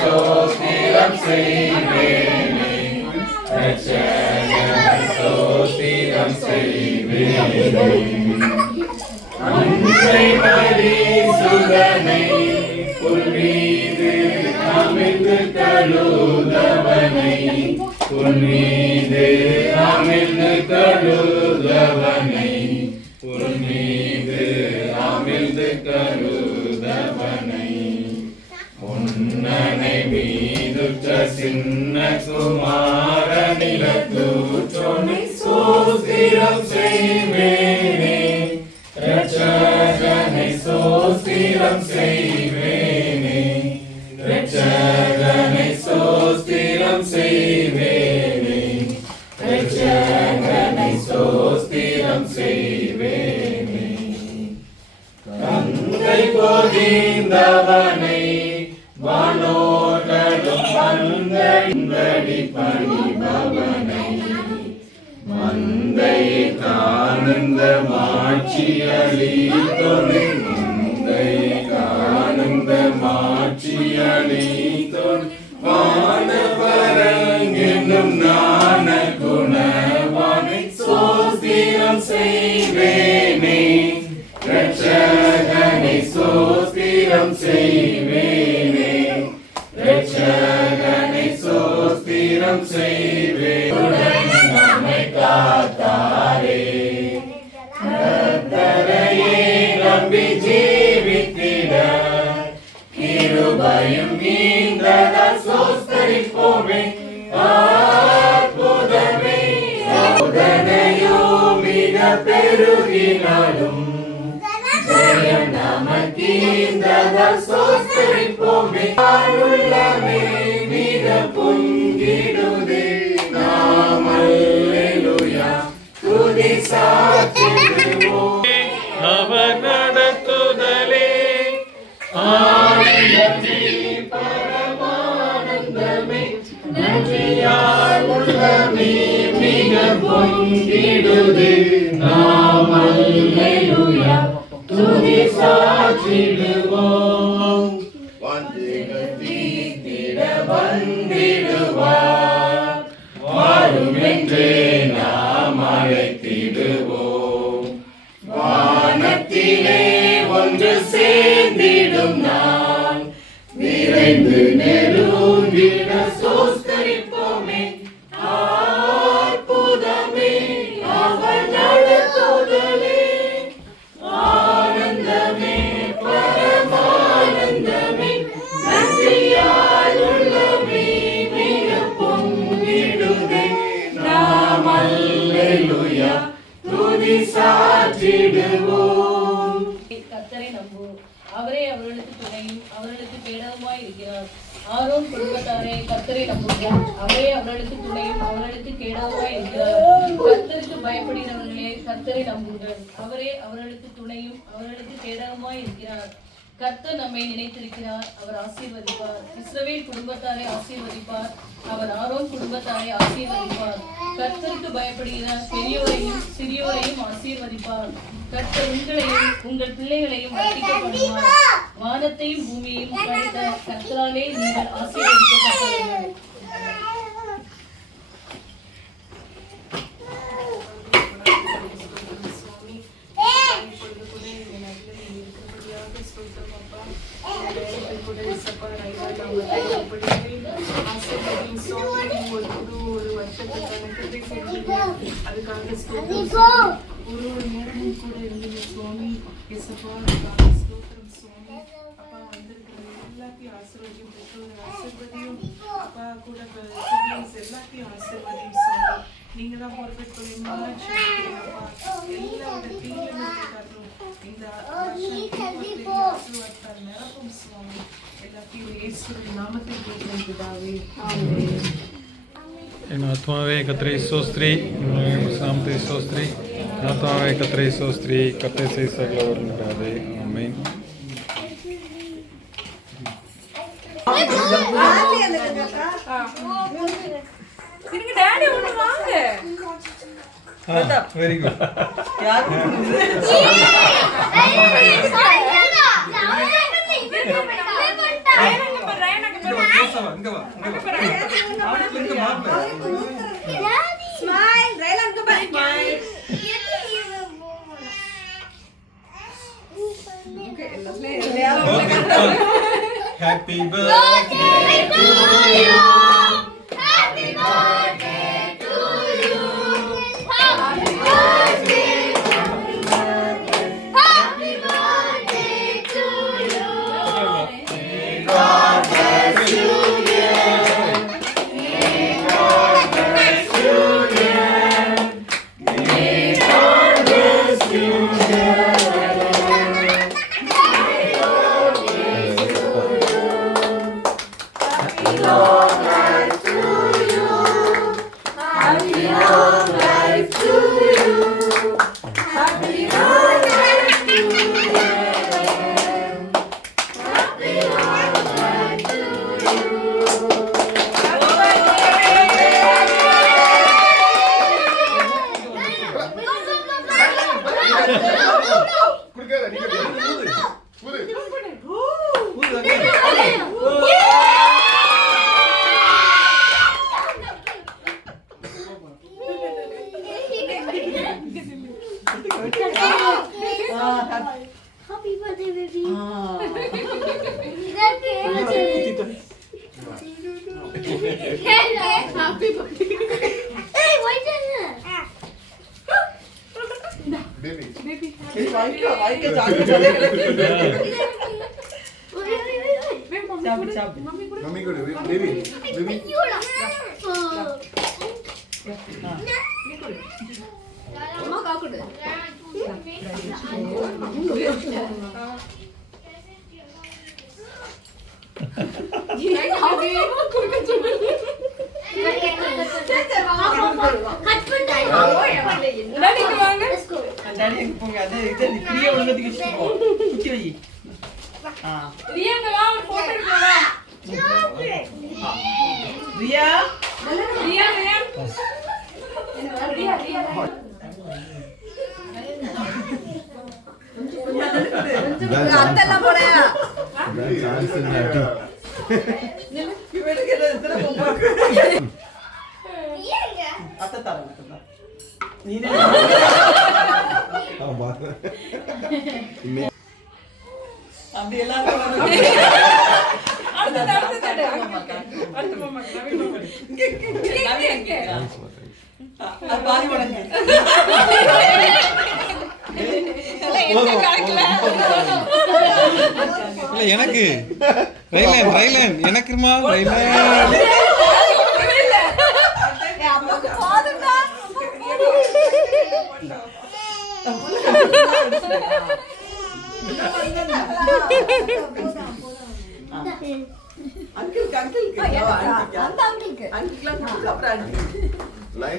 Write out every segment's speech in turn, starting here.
ஸ்தோத்திரம் செய்வேனே, ரட்சகனை ஸ்தோத்திரம் செய்வேனே. அன்றை பரிசுதனை புல்மீது அமிழ்ந்து கழுதவனை, புல்மீது அமிழ்ந்து கழுதவனை, புல்மீது அமிழ்ந்து கழுதவனை. முன்னனை மீதுற்ற சின்ன குமார நிலத்தூற்றோனை ஸ்தோத்திரம் செய்வேனே, ரட்சகனை ஸ்தோத்திரம் செய்வேனே, ரட்சகனை ஸ்தோத்திரம் செய்வேனே, ரட்சகனை ஸ்தோத்திரம் செய்வேனே. கங்கை பொதிந்தவனை வானோர்களும் வந்தடி பணிபவனை, மந்தை காணுந்த மாட்சியளித்தொரு, மந்தை காணுந்த மாட்சியளித்தொரு, வானவரங்கென்னும் ஞான குணவானை ஸ்தோத்திரம் செய்வேனே, ரட்சகனை ஸ்தோத்திரம் செய்வேனே, ரட்சகனை ஸ்தோத்திரம் செய்வேனே. நம்மை காத்தாரே, கர்த்தரையே நம்பி ஜீவித்திட, கிருபையும் நீந்ததால் ஸ்தோத்திரிப்போமே. அற்புதமே சோதனையோ மிக பெருகினாலும், ஜெயம் நமக்கீந்ததால் ஸ்தோத்திரிப்போமே. உள்ளமே மிக பொங்கிடுதே, நாம் அல்லேலூயா துதி சாற்றிடுவோம். அவர் நடத்துதலே ஆனந்தமே பரமானந்தமே, நன்றியால் உள்ளமே மிக பொங்கிடுதே, நாம் அல்லேலூயா துதி சாற்றிடுவோம். வந்திடுவார் வாரும் என்றே நாம் அழைத்திடுவோம். வானத்திலே ஒன்று சேர்ந்திடும் நான், விரைந்து நெருங்கிட ஸ்தோத்திரிப்போமே. அற்புதமே அவர் நடத்துதலே, ஆனந்தமே பரமானந்தமே, நன்றியால் உள்ளமே மிக பொங்கிடுதே, நாம் அல்லேலூயா துதி சாற்றிடுவோம். கர்த்தரை நம்புவோம், அவரே அவர்களுக்கு துணையும் அவர்களுக்கு கேடகமாய் இருக்கிறார். ஆரோன் குடும்பத்தாரே கர்த்தரை நம்புவோம், அவரே அவர்களுக்கு துணையும் அவர்களுக்கு கேடகமாய் இருக்கிறார். கர்த்தருக்கு பயப்படுகிறவர்களே கர்த்தரை நம்புங்கள், அவரே அவர்களுக்கு துணையும் அவர்களுக்கு கேடகமாய் இருக்கிறார். கர்த்தர் நம்மை நினைத்திருக்கிறார், அவர் ஆசீர்வதிப்பார். இஸ்ரவேல் குடும்பத்தாரை ஆசீர்வதிப்பார், அவர் ஆரோன் குடும்பத்தாரை ஆசீர்வதிப்பார். கர்த்தருக்கு பயப்படுகிற பெரியோரையும் சிறியோரையும் ஆசீர்வதிப்பார். கர்த்தர் உங்களையும் உங்கள் பிள்ளைகளையும் வர்த்திக்கப்படுவார். வானத்தையும் பூமியையும் படைத்த கர்த்தராலே நீங்கள் ஆசீர்வதிக்கப்பட்டவர்கள். அதுக்காக ஒரு நேரமும் கூட இருந்தீங்க சுவாமி. ஸ்தோத்திரம் சுவாமி. அப்பா வந்திருக்கிற எல்லாத்தையும் ஆசீர்வதியும், பெற்றோர்கள் ஆசீர்வதியும், அப்பா கூட எல்லாத்தையும் ஆசீர்வதியும் சுவாமி. நீங்க தான் பொறுப்பேற்க எல்லாரோட தீவிரம் இந்த ஆசீர்வாதத்தால் நிரப்பும் சுவாமி. எல்லாத்தையும் இயேசுவின் நாமத்தில் கேட்கிறேன் பிதாவே, ஆமென். என் ஆத்மாவே கர்த்தரை ஸ்தோத்திரி, நாமத்தை ஸ்தோத்திரி. ஆத்மாவே கர்த்தரை ஸ்தோத்திரி, கர்த்தர் செய்த சகல உபகாரங்களுக்காக. ஆமென். Very good. இங்க வா இங்க மாப்பிள்ளை ஸ்மைல் ரைலான் க்கு பாய் ஸ்மைல் ஓகே எல்லாமே happy birthday to you Happy birthday to you. Happy birthday. Happy birthday to you. May God bless you, dear. May God bless you, dear. May God bless you, dear. May God bless you. Happy long life to you. Happy long life to you. Happy long life to you. Happy long life to குடிக்காத நீங்க புது Happy birthday, baby. Is that cake? Happy birthday. Hey, why did baby mummy கூட baby baby அம்மா காக்குடு அத்தெல்லாம் போடையா எனக்கு ரைலன் எனக்குமா ரைலன்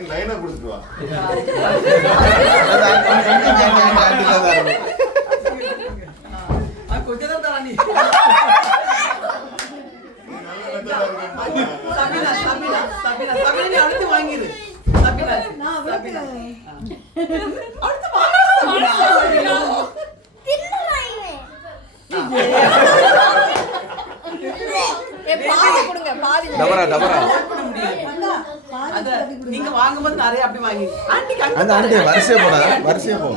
லைனா கொடுத்துட்டு வா கொஞ்சம் தான் நீ சபினா அடுத்து வாங்கிரு சபினா அடுத்து நீங்க வாங்கும்போது நிறைய அப்படி வாங்கி அந்த ஆண்டி வரிசையா போடா வரிசையா போ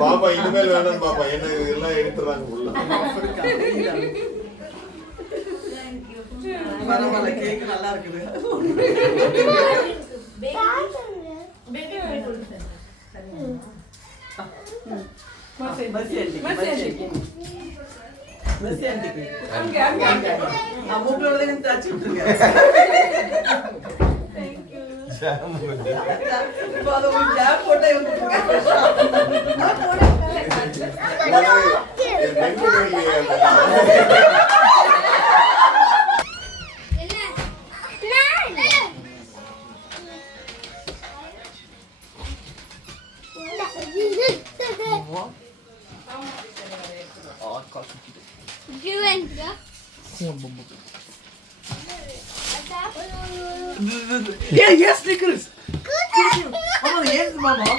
பாப்பா இனிமேல் வேணும் பாப்பா என்ன எல்லாம் எடுத்துறாங்க உள்ள பரவாயில்ல கேக் நல்லா இருக்குது ஏன் ஸ்னிக்கர்ஸ் ஆமா ஏன் மாமா